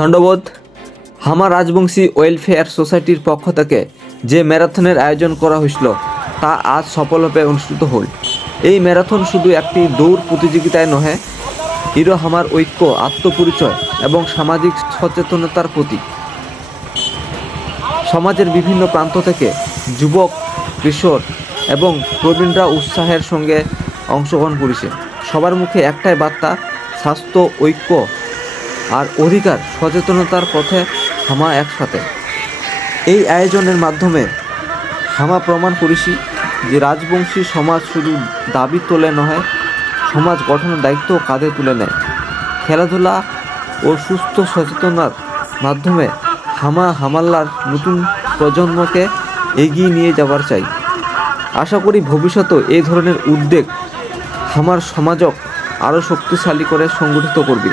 ধন্যবাদ। হামা রাজবংশী ওয়েলফেয়ার সোসাইটির পক্ষ থেকে যে ম্যারাথনের আয়োজন করা হয়েছিল তা আজ সফলভাবে অনুষ্ঠিত হল। এই ম্যারাথন শুধু একটি দৌড় প্রতিযোগিতায় নহে, এর হামার ঐক্য, আত্মপরিচয় এবং সামাজিক সচেতনতার প্রতীক। সমাজের বিভিন্ন প্রান্ত থেকে যুবক, কিশোর এবং প্রবীণরা উৎসাহের সঙ্গে অংশগ্রহণ করেছে। সবার মুখে একটাই বার্তা, স্বাস্থ্য, ঐক্য আর অধিকার সচেতনতার পথে হামা একসাথে। এই আয়োজনের মাধ্যমে হামা প্রমাণ করেছি যে রাজবংশী সমাজ শুধু দাবি তোলে নয়, সমাজ গঠনের দায়িত্ব কাঁধে তুলে নেয়। খেলাধুলা ও সুস্থ সচেতনার মাধ্যমে হামাল্লার নতুন প্রজন্মকে এগিয়ে নিয়ে যাবার চাই। আশা করি ভবিষ্যতেও এই ধরনের উদ্যোগ হামার সমাজক আরও শক্তিশালী করে সংগঠিত করবে।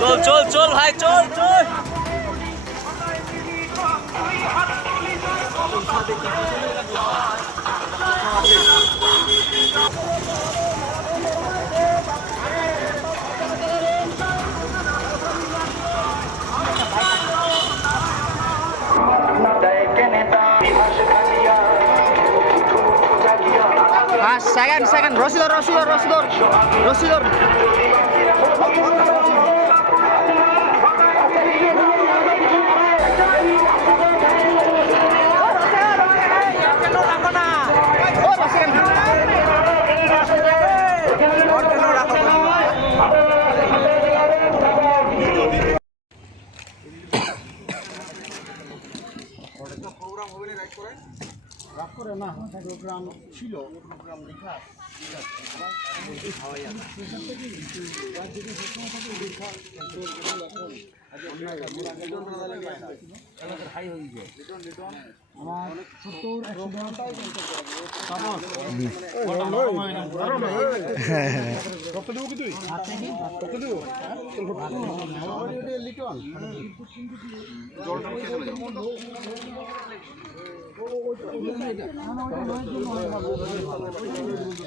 চল চল চল ভাই, চল চল। সেকেন্ড রশিদর প্রোগ্রাম হবে না, রাগ করে না, প্রোগ্রাম ছিল, প্রোগ্রাম লেখা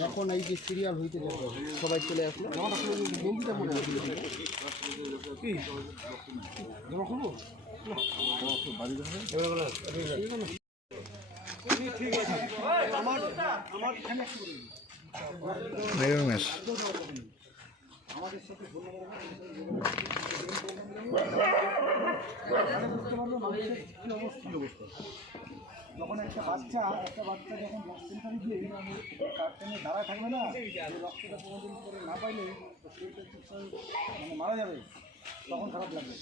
এখন এই যে সিরিয়াল হইতে যাবে, সবাই চলে আসলো। বন্ধুটা মনে আসলো কি ঠিক আছে। আমার আমাদের সাথে অবস্থা যখন একটা বাচ্চা যখন ব্লাড সেন্টারে গিয়ে কার্টেনে দাঁড়া থাকবে না, রক্তটা কোনোদিন করে না পাইলে শরীরটা মানে মারা যাবে, তখন খারাপ লাগবে।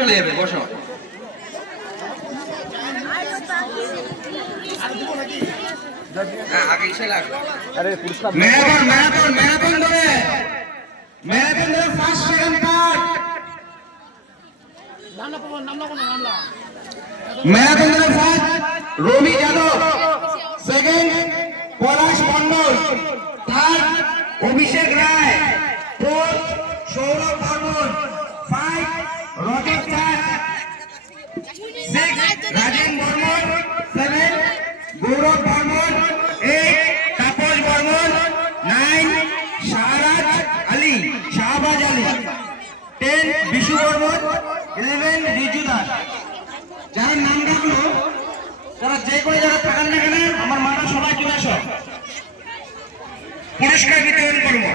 চলে যাবে, বসো। আগে এসে লাগবে। আরে পুরস্কার ম্যারাথন ধরে ফার্স্ট সেকেন্ড থার্ড ম্যারাথন ধরে ফার্স্ট রবি যাদব, সেকেন্ড পলাশ মন্ডল, থার্ড অভিষেক রায়, ফোর্থ সৌরভ বর্মন, ফাইভ রজত চাঁদ, সিক্স রাজেন বর্মন, সেভেন গৌরব বর্মন, এইট তাপস বর্মন, নাইন শাহবাজ আলী, 10 বিশু বর্মন, 11 রিজু দাস। যারা নাম রাখলো, তারা যে কোনো জায়গায় থাকার না কেন, আমার মাথা সবাই চলে আসো, পুরস্কার বিতরণ করবো।